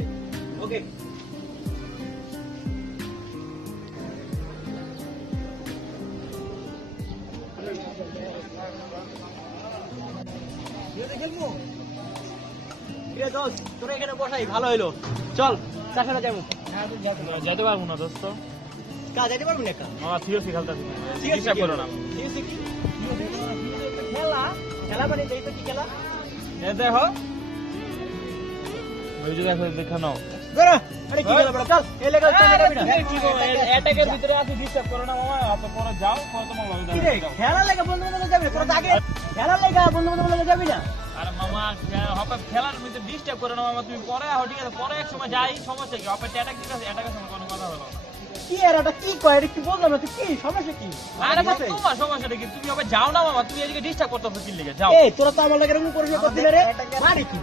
বলে। ওকে খেলবো তোরা এখানে বসাই ভালো হইলো। চল চাষাটা যাবো। যেতে পারবো না দোস্ত, কাজ যেতে পারবো না আমার সিরিয়াসলি খেলতেছি, চিকিৎসা করো না। খেলা খেলা মানে কি খেলা? দেখো ওই যে দেখো, দেখে নাও। আরে কি খেলা? চল এই লেগে অ্যাটাকের ভিতরে আছে, ডিস্টার্ব করো না মামা। আপনি পরে যাও, পরে তোমার খেলা লেগে বন্ধু বান্ধব যাবি, তোরা আগে খেলা লেগে বন্ধু বান্ধব যাবি না। আরে মামা খেলার ভিতরে ডিস্টার্ব করো না মামা, তুমি পরে আহো, ঠিক আছে? পরে এক সময় যাই, সমস্যা কি? আপনার অ্যাটাক ঠিক আছে, অ্যাটাকের সময় কোনো কথা হলো কি? আর এটা কি কয়? এটা কি বললাম না? কি সমস্যা কি? আরে বাবা তোমার সমস্যাটা কি? তুমি আবার যাও না মামা, তুমি এদিকে ডিস্টার্ব করতেছো কি লিগে? যাও। এই তোরা তো আমার লাগে এরকম করবি করছিস রে, মানে কি?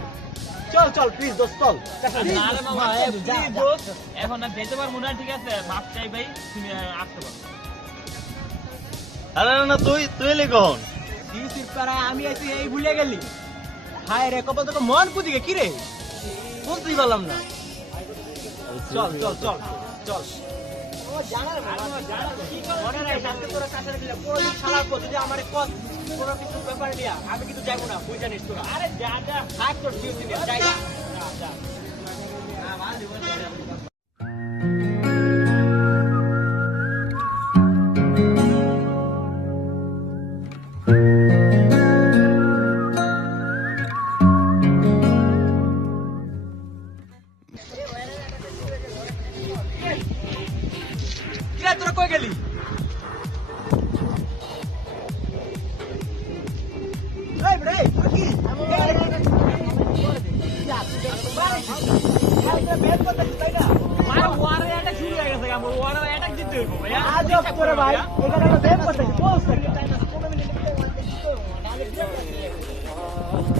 চল চল প্লিজ দোস্ত চল। আরে মামা প্লিজ দোস্ত, এখন আর যেতে পারবো না, ঠিক আছে? মাপ চাই ভাই, তুমি আসতে পারো। আরে না তুই তুই এলি কখন? আমি আছি এই ভুলে গেলি। হায় রে কপাল, তোকে মন পুদিকে কি রে বুঝতেই পারলাম না। চল চল চল চল। আমি কিন্তু যাবো না, বুঝ জানিস তোরা। আরে যা যা থাক তোর যাই না। তোরা কই গেলি?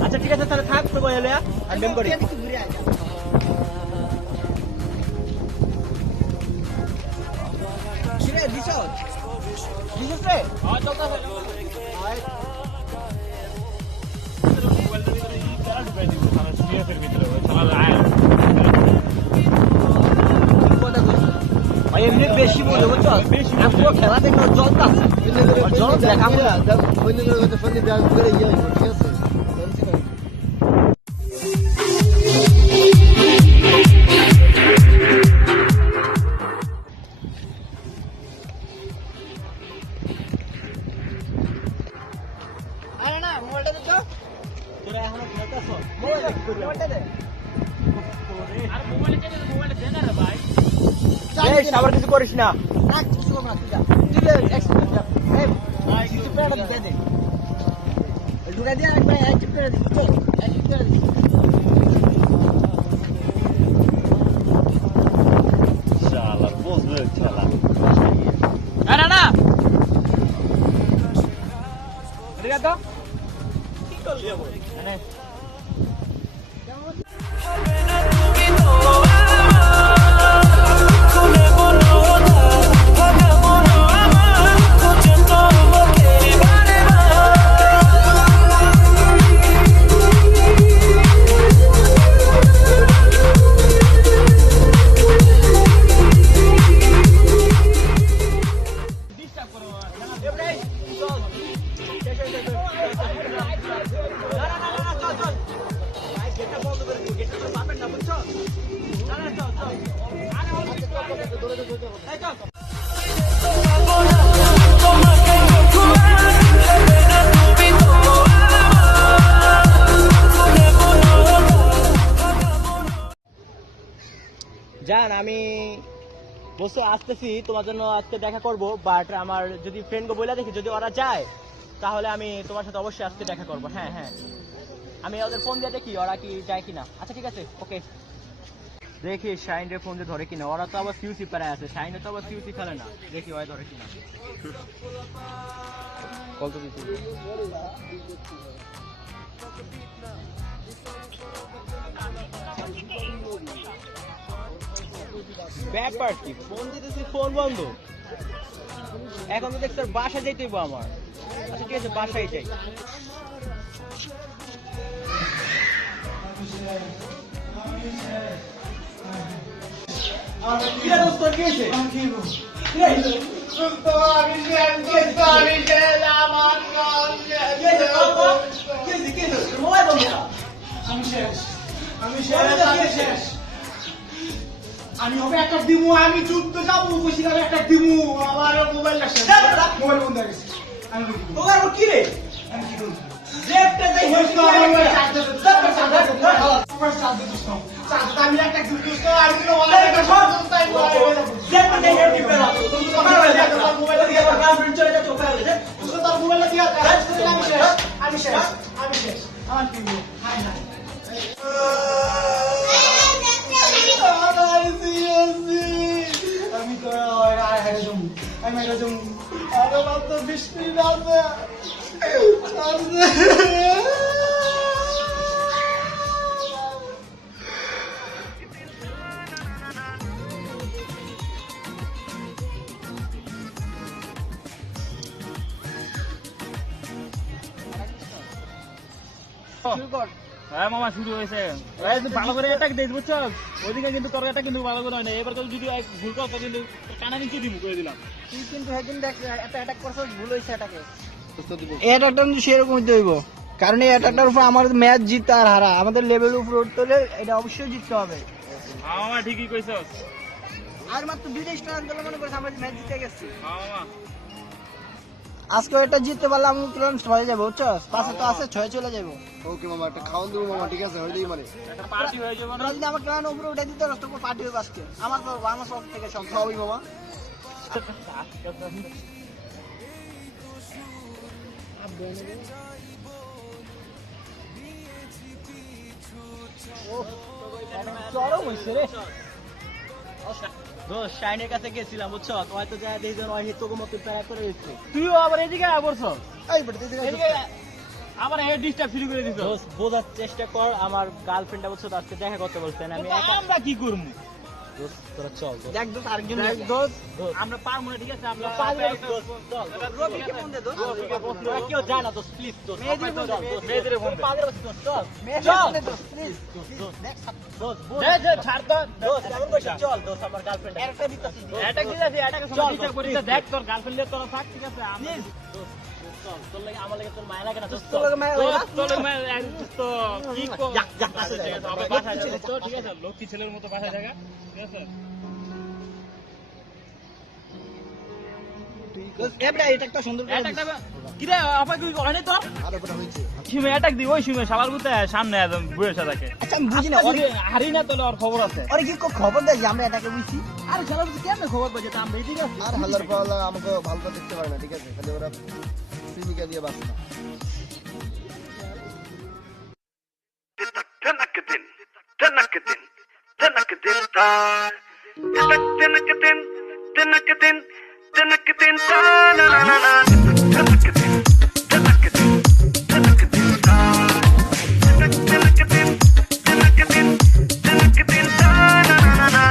আচ্ছা ঠিক আছে, তাহলে থাক তো বলে আমি বেম করি। এমনি বেশি বলে বুঝছো, পুরো খেলা দেখো জলটা জল দেখা তোরা এখনো খেলতেছ। মোবাইলটা দে। আর মোবাইলে দে না রে ভাই। আবার কিছু করিস না। শালা বুঝবে খেলা। আরে না এদিকে তো কি করলি আবার? মানে জান আমি বসে আসতেছি, তোমার জন্য আজকে দেখা করব, বাট আমার যদি ফ্রেন্ডকে বলে দেখি যদি ওরা যায় তাহলে আমি তোমার সাথে অবশ্যই আজকে দেখা করব। হ্যাঁ হ্যাঁ, আমি ওদের ফোন দিয়ে দেখি ওরা কি যায় কিনা। আচ্ছা ঠিক আছে, ওকে। দেখি শাইনের ফোন দিয়ে ধরে কিনা। ওরা তো আবার সিউসি পাড়ায় আছে, শাইনে তো আবার সিউসি খেলে না। দেখি ওরা ধরে কিনা। কল তো দিচ্ছি। ব্যাপার কি, ফোন দিতেছি ফোন বন্ধ। এখন তো দেখছি বাসা যাইতে হইব আমার। আচ্ছা ঠিক আছে, বাসায় যাই। কি রে দোস্ত কি হয়েছে? কি রে? দোস্ত আমি শেষ আমার কল শেষ। কি হয়েছে? কি হয়েছে? মোবাইল বন্ধ কর। আমি শেষ আমি শেষ। আমি হবে একটা দিমু আমি যুদ্ধ যাবো বসিলাম একটা দিমু আমার মোবাইলটা শেষ মোবাইল বন্ধ হয়ে গেছে আমি কি করব? তোর কি রে? আমি কি করব? লেফটে যাই দোস্ত, আমার মোবাইল চার্জ দে, দোস্ত, আমার চার্জ দে, দোস্ত। আমার চার্জ দে, দোস্ত। চার্জ দে, আমি একটা যুদ্ধ দোস্ত, আমি তো অনেক একটা সব দোস্ত, আমি তো অনেক একটা দোস্ত। লেফটে যাই হেড কিপের আছে। তুমি তো আমার মোবাইল দিয়ে আমার গার্লফ্রেন্ড চলে যাচ্ছে ওখানে গেছে। দোস্ত, তোর মোবাইলটা দিয়ে আয়। আমি শেষ আমি শেষ আমি শেষ আমার কি হলো? হাই হাই আমি তো হেরে যাবো আমি হেরে যাবো আরে মাত্র 20 মিনিট আছে হ্যাঁ মামা শুরু হয়েছে এই তুই ভালো করে অ্যাটাক দিস বুঝছো ওইদিকে কিন্তু তোর অ্যাটাক কিন্তু ভালো করে হয় না এবার তো যদি ভুল কর তো কিন্তু কানা নিচে দিব করে দিলাম তুই কিন্তু একদিন দেখ একটা অ্যাটাক করছস ভুল হইছে অ্যাটাকে। এটা কিন্তু সেরকম হইতে হইব কারণ এই অ্যাটাকটার উপর আমার ম্যাচ জিত আর হারা আমাদের লেভেল উপর উঠতে হলে এটা অবশ্যই জিততে হবে হ্যাঁ মামা ঠিকই কইছস আর মাত্র 2টা স্টার দিলে মনে করিস আমরা ম্যাচ জিতে গেছি হ্যাঁ মামা আজকে এটা জিততে পারলে আমি ক্লান 6 যাবো বুঝছো পাশে তো আছে 6 চলে যাবো ওকে মামা একটা খাওয়ান দেবো মামা ঠিক আছে হয়ে যাই মানে একটা পার্টি হয়ে যাবে না তোরা যদি আমার ক্লান উপরে উঠে দিতে রস্ত পার্টি হবে আজকে আমার তো আমার সব থেকে সব খাওয়াবি মামা চরম হইছে রে দোস্ত শাইনের কাছে গেছিলাম বুঝছো হয়তো যা দেখি ওই তোকে মতো প্যারা করে দিচ্ছে। তুইও আবার এদিকে আবরছ এই বেটা দিদি এদিকে আবার হেড ডিস্টার্ব শুরু করে দিছ দোস্ত বোঝার চেষ্টা কর আমার গার্লফ্রেন্ডটা বুঝছো আজকে দেখা করতে বলছে না আমি একা। আমরা কি করব দোস্ত তোরা চল দোস্ত। দেখ দোস্ত আরেকজন দোস্ত দোস্ত। আমরা পারবো না ঠিক আছে আমরা পারবো না, দোস্ত, চল। রবিকে ফোন দে দোস্ত তোরা কেউ যায় না দোস্ত প্লিজ দোস্ত মেয়েদের চল, ফোন দে, দোস্ত। মেয়েদের ফোন দে। পাগল হচ্ছিস, দোস্ত, চল মেয়েদের চল ফোন দে দোস্ত প্লিজ দেখ দোস্ত বোঝ। দে ছাড় তো দোস্ত কেমন করছিস? চল দোস্ত আমার গার্লফ্রেন্ড একটা দিতাছি অ্যাটাক দিতেছি অ্যাটাক চল, সময় ডিস্টার্ব দোস্ত, করিস please, দেখ তোর গার্লফ্রেন্ডের তোরা থাক ঠিক আছে আমি প্লিজ দোস্ত দোস্ত, চল তোর লাগে আমার লাগে তোর মায়া লাগে না দোস্ত তোর লাগে মায়া লাগে না? তোর তো কি কো যা, যা, আচ্ছা, ঠিক আছে হবে বাসায় যাবো তো ঠিক আছে লক্ষ্মী ছেলের মতো বাসায় থাকা ঠিক আছে এবড়া এটা একটা সুন্দর করে অ্যাটাক দেবে কি রে আপা কি করে নাই তোর আর বেটা হয়েছে সিমে অ্যাটাক দি ওই সিমে সবার গুতে সামনে একদম বসে থাকে আচ্ছা আমি বুঝি না আজকে ওরে যদি হারি না তাহলে ওর খবর আছে ওরে কি খবর দেয় যে আমরা এটাকে বুঝছি আরে শালা তুই কেমনে খবর পাইছিস আমরা এদিকে আছি আর হাল্লার পাল্লা আমাকে ভালো করে দেখতে পারে না ঠিক আছে খালি ওরা প্রেমিকা দিয়ে বাস না Tanakatin, Tanakatin, Tanakatin, Tanakatin, Tanakatin, Tanakatin, Ta-na-na-na-na. Tanakatin, Tanakatin, Tanakatin, Tanakatin, Tanakatin, Tanakatin, Ta-na-na-na-na.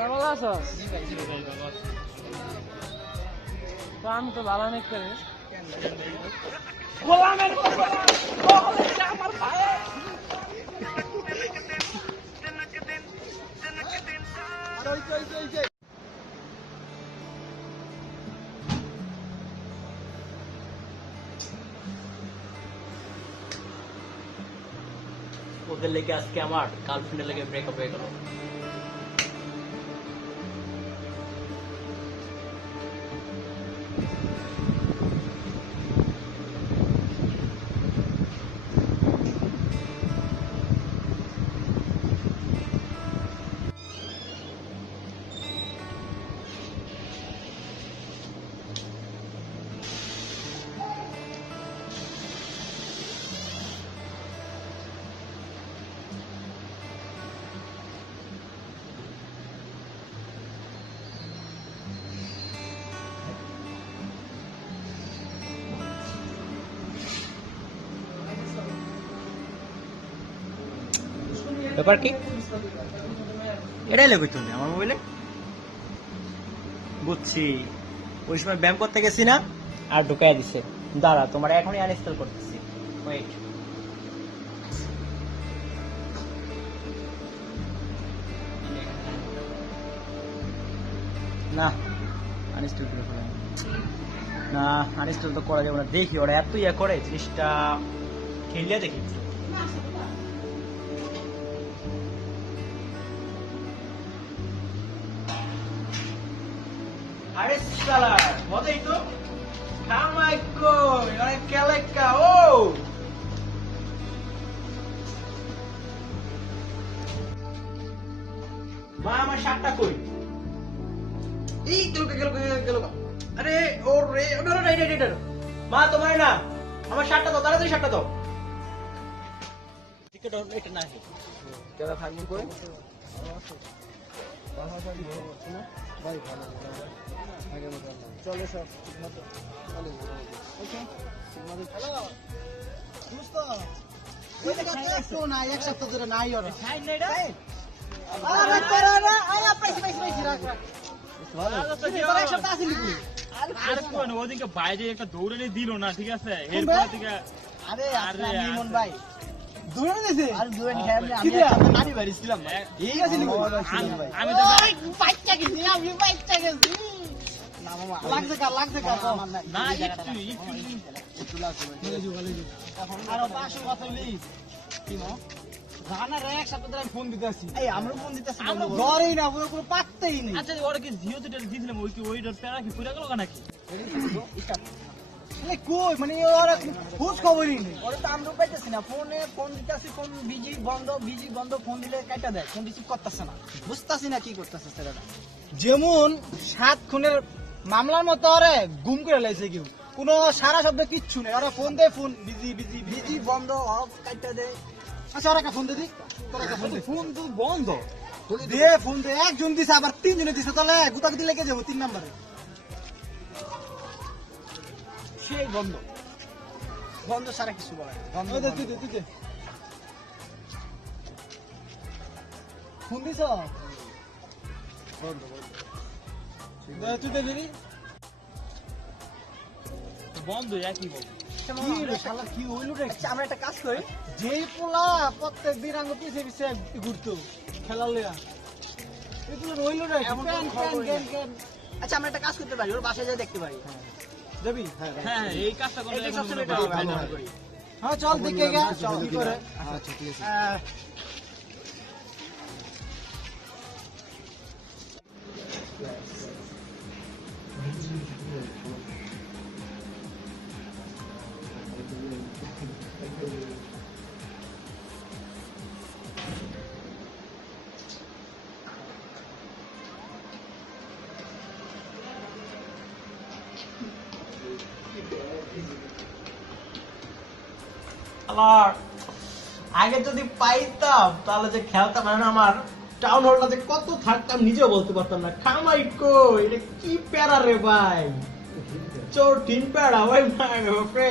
ভালো আছো তো আমি তো ভালো নেই করে ওদের লেগে আজকে আমার গার্লফ্রেন্ডের লেগে ব্রেকআপ হয়ে গেল। ব্যাপার কি? এটাই লেগে তুমি আমার মোবাইলে বুঝছি ওই সময় ব্যায়াম করতে গেছি না আর ঢুকাই দিছে দাঁড়া তোমার এখনই আনইনস্টল করতেছি ওয়েট না আনইনস্টল করে ফেলাই না আনইনস্টল তো করা যাবে না দেখি ওরা এত ইয়ে করে জিনিসটা খেললে দেখি আরে শালা মজাই তো কামাই কই আরে কেলেকা ও মা আমার শার্টটা কই এই গেল আরে ও রে না না এটা মা তোমার না আমার শার্টটা দাও তাড়াতাড়ি শার্টটা দাও টিকেট এটা না কেনা থাকবো করে ভাই ভালো আগের মতো চলে সব ঠিক মতো চলে ওকে হ্যালো দোস্ত ওই দেখা একটু না এক সপ্তাহ ধরে নাই ওরা সাইন নাই রে আরে তোরা না আয়া পাইছি রাখ ভালো তোরা এক সপ্তাহ আসিলি তুই আর কোন ওদিকে বাইরে একটা দৌড়ে দিল না ঠিক আছে এরপর থেকে আরে আরে নিমন ভাই দৌড়ে দিয়েছে আর দৌড়ে আমি নানি বাড়ি ছিলাম এই আসিলি আমি তো বাচ্চা গেছি আমি বাচ্চা গেছি না মামা লাগছে কার আমার না একটু লাগছে আর 500 কথা বলি কি মা জানা রে এক সপ্তাহ ধরে ফোন দিতে আসি এই আমরা ফোন দিতে আসি ধরেই না পুরো পাত্তেই নেই আচ্ছা ওরা কি জিও তো দিয়েছিলাম ওই কি ওই প্যারা কি পুরা গেল নাকি এই কই মানে ওরা খোঁজ খবরই নেই ওরা তো আমরা পাইতেছি না ফোন দিতেছি ফোন বিজি বন্ধ ফোন দিলে কাটা দেয় ফোন রিসিভ করতেছে না বুঝতাছি না কি করতেছে সেটা যেমন 7 খুনের মামলার মতো আরে গুম করে লাইছে কেউ কোনো সারা শব্দ কিচ্ছু নেই ওরা ফোন দেয় ফোন বিজি বন্ধ অফ কাটা দেয় আচ্ছা ওরা ফোন দে দি তোরা ফোন দে ফোন তো বন্ধ দে ফোন দে একজন দিছে আবার 3 জনে দিছে তাহলে গুতাগুতি লেগে যাবো 3 নম্বরে সেই বন্ধ সারা কিছু বলে বন্ধ তুই ফোন দিছ বন্ধ তুই দে দিবি বন্ধ একই বল কি রে শালা কি হইলো রে আচ্ছা আমরা একটা কাজ করি যেই পোলা প্রত্যেক দিন আঙ্গ পিছে ঘুরতো খেলা লইয়া এগুলো হইলো রে আচ্ছা আমরা একটা কাজ করতে পারি ওর বাসায় যাই দেখতে পারি যাবি হ্যাঁ এই কাজটা করলে এই কাজটা এখন ভালো ভালো হয়। করি হ্যাঁ চল দেখে গা চল কি করে আচ্ছা ঠিক আছে আমার আগে যদি পাইতাম তাহলে যে খেলতাম মানে আমার টাউন হলটা যে কত থাকতাম নিজেও বলতে পারতাম না খামাই কই এটা কি প্যারা রে ভাই চোর তিন প্যারা ওই ভাই বাপরে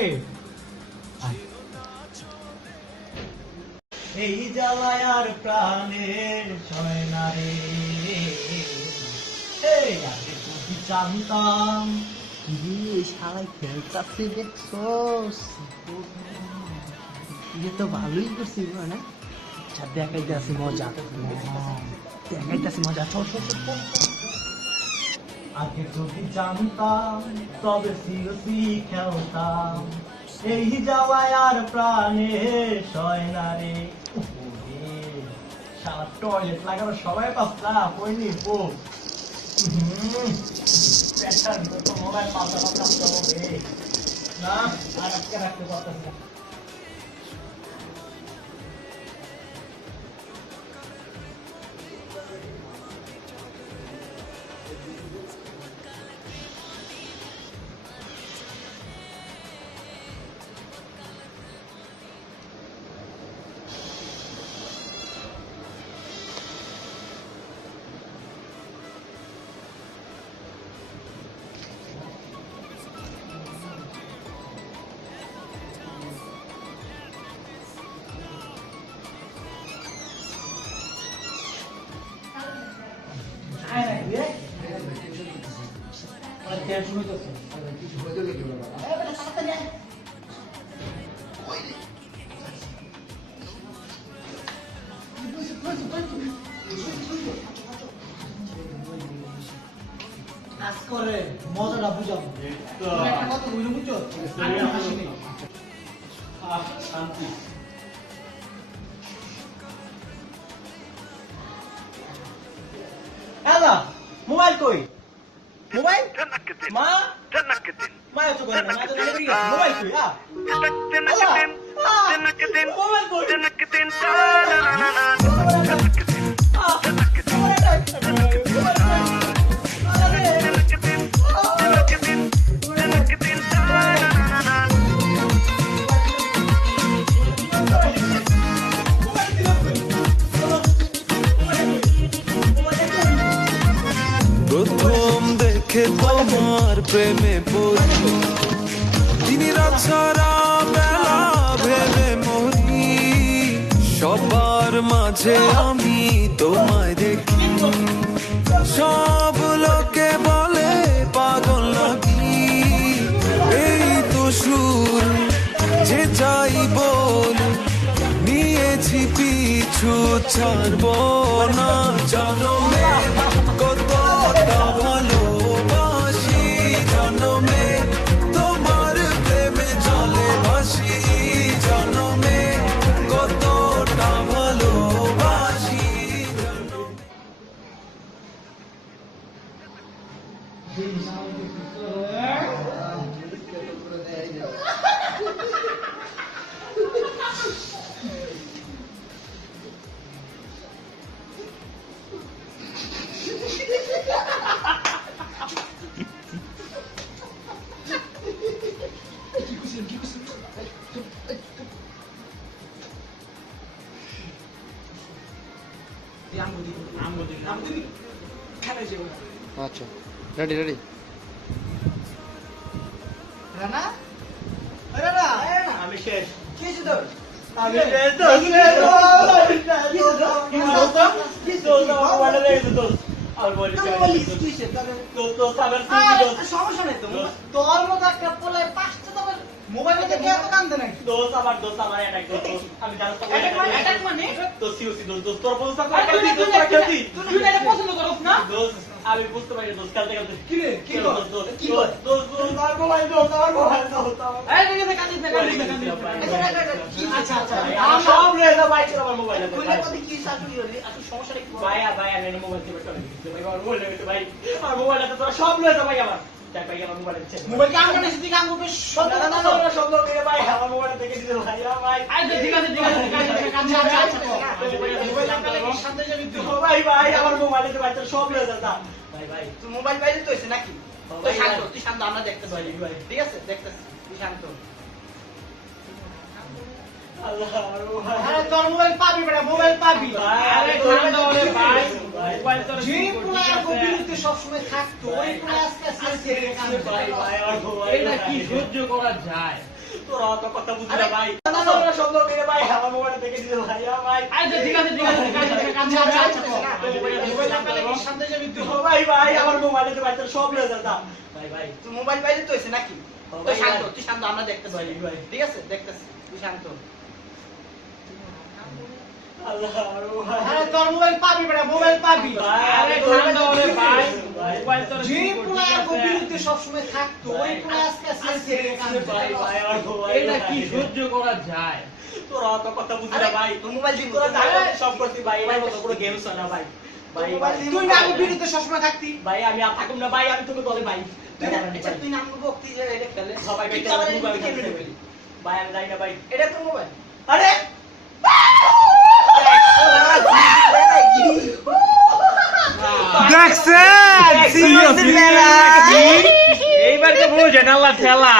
এই জ্বালায় আর প্রাণের সয় না রে এই আগে যদি জানতাম শালায় খেলতাছে দেখছোস ये तो ভালোই করছি না আচ্ছা দেখাইতে আছে মজা চল আগে যদি জানতাম তবে সিরিয়াসলি খেলতাম এই যাওয়ায় আর প্রাণে সয় না রে সারা টয়লেট লাগানো সবাই পাচ্ছা কইনি পো পেটার তো মোবাইল পাতা হবে না আর আজকে রাখতে পারতাম না টেনশন হইতেছে কিছু হয়ে গেলে কি হবে তাড়াতাড়ি আয় কাজ করে মজাটা বুঝাবো একটা কথা বুঝে বুঝছো আমি হাসি নেই শান্তি। হ্যালো, মোবাইল কই? মোবাইল? মা? মা তো করে না, মা তো ডেলিভারি গেছে। মোবাইল কই? মোবাইল কই? প্রথম দেখে তোমার প্রেমে পড়ি দিন রাত সারা বেলা ভেবে মরি সবার মাঝে আমি তোমায় দেখি সব লোকে বলে পাগল নাকি এই তো সুর যে চাই বল নিয়েছি পিছু ছাড়বো না জনমে কতটা ভালোবাসি জনমে তোমার প্রেমে জলে ভাসি জনমে কতটা ভালোবাসি আচ্ছা রেডি রেডি রানা রানা আমি শেষ। কি হয়েছে তোর আমি শেষ দোস্ত। কি দোস্ত? আমার মোবাইলটা দিয়ে গেছে দোস্ত। আমার মোবাইলটা দিয়ে গেছে দোস্ত। দোস্ত, আমার স্মৃতি দোস্ত। সমস্যা নেই তো তোর মতো একটা পোলায় পাঁচটা তোমার মোবাইলে দেখে এত কান্দে নাকি দোস্ত, আমার অ্যাটাক দোস্ত। আমি জানো তো অ্যাটাক মানে দোস্ত সিওসি দোস্ত। দোস্ত তোর পছন্দ করে তুই খেলতি, দোস্ত খেলতি। তুই এটা পছন্দ করছ না দোস্ত, আমি বুঝতে পারি দোস্ত খেলতে খেলতে। কি রে কি খেলো, বল দোস্ত, দোস্ত, কি বল দোস্ত, দোস্ত, আমার মোবাইল দোস্ত, আমার মোবাইল দোস্ত, আমার- এই ঠিক আছে কাঁদিস না আচ্ছা আচ্ছা আমার সব রয়ে যাবে বাইক আমার মোবাইলে। কইলে কত কি শাশুড়ি হলি আর তুই সমস্যা কি ভাই আমি এনে মোবাইল থেকে চলে গেছি ভাই। আমার মোবাইল হইছে ভাই। আমার মোবাইলটা তো তোরা সব লয়ে যা ভাই আমার। দেখ ভাই আমার মোবাইল আছে। মোবাইল কাম করে সিদ্ধি কাম করবে সব না, না, না, না, সব লোক দিয়ে ভাই আমার মোবাইল থেকে দিতে ভাই। ভাই আচ্ছা ঠিক আছে আচ্ছা মোবাইল আপনাকে সাথে যাবি তুই ভাই ভাই আমার মোবাইলে তো ভাই তোর সব লয়ে যা যা। ভাই ভাই তুই মোবাইল বাইরে তো হইছে নাকি ভাই, তুই শান্ত আমরা দেখতেছি ভাই, ভাই। ঠিক আছে দেখতেছি তুই শান্ত আল্লাহ আমার মোবাইল। আরে তোর মোবাইল পাবি বেটা মোবাইল পাবি আরে ঠান্ডা হলে ভাই মোবাইল তোর যে পোলার বিরুদ্ধে সবসময় থাকতো ওই পোলা আজকে আজকে ভাই ভাই আমার মোবাইল। এটা কি সহ্য করা যায়? তোরা অত কথা বুঝি না ভাই। না, না, না, না, সব লোক দিয়ে ভাই আমার মোবাইল থেকে দিতে ভাই। ভাই আচ্ছা ঠিক আছে মোবাইল আপনাকে সাথে যাবি তুই ভাই ভাই আমার মোবাইলে তো ভাই তোর সব লয়ে যা যা। ভাই ভাই তুই মোবাইল বাইরে তো হইছে নাকি ভাই, তুই শান্ত আমরা দেখতেছি ভাই, ভাই। ঠিক আছে দেখতেছি তুই শান্ত আল্লাহ আমার মোবাইল। আরে তোর মোবাইল পাবি বেটা মোবাইল পাবি আরে ঠান্ডা হলে ভাই মোবাইল তোর যে পোলার বিরুদ্ধে সবসময় থাকতো ওই পোলা আজকে আজকে ভাই ভাই আমার মোবাইল। এটা কি সহ্য করা যায়? তোরা অত কথা বুঝি না ভাই। তোর মোবাইল দিন তোরা যা করছিস সব করছিস ভাই। এটার মতো কোনো গেমস হয় না ভাই। ভাই ভাই। তুই না আমার বিরুদ্ধে সবসময় থাকতি ভাই আমি আর থাকুম না ভাই। আমি তোকে বলে ভাই। তুই না আচ্ছা তুই নাম বক্তি যে এটা খেলে সবাই তুই ভাই তো আবার তোর মোবাইল এদিকে খেলতে খেলবি। বলি। ভাই আমি যাই না ভাই। এটা তোর মোবাইল আরে এইবার তো বুঝেন আল্লাহ ঠেলা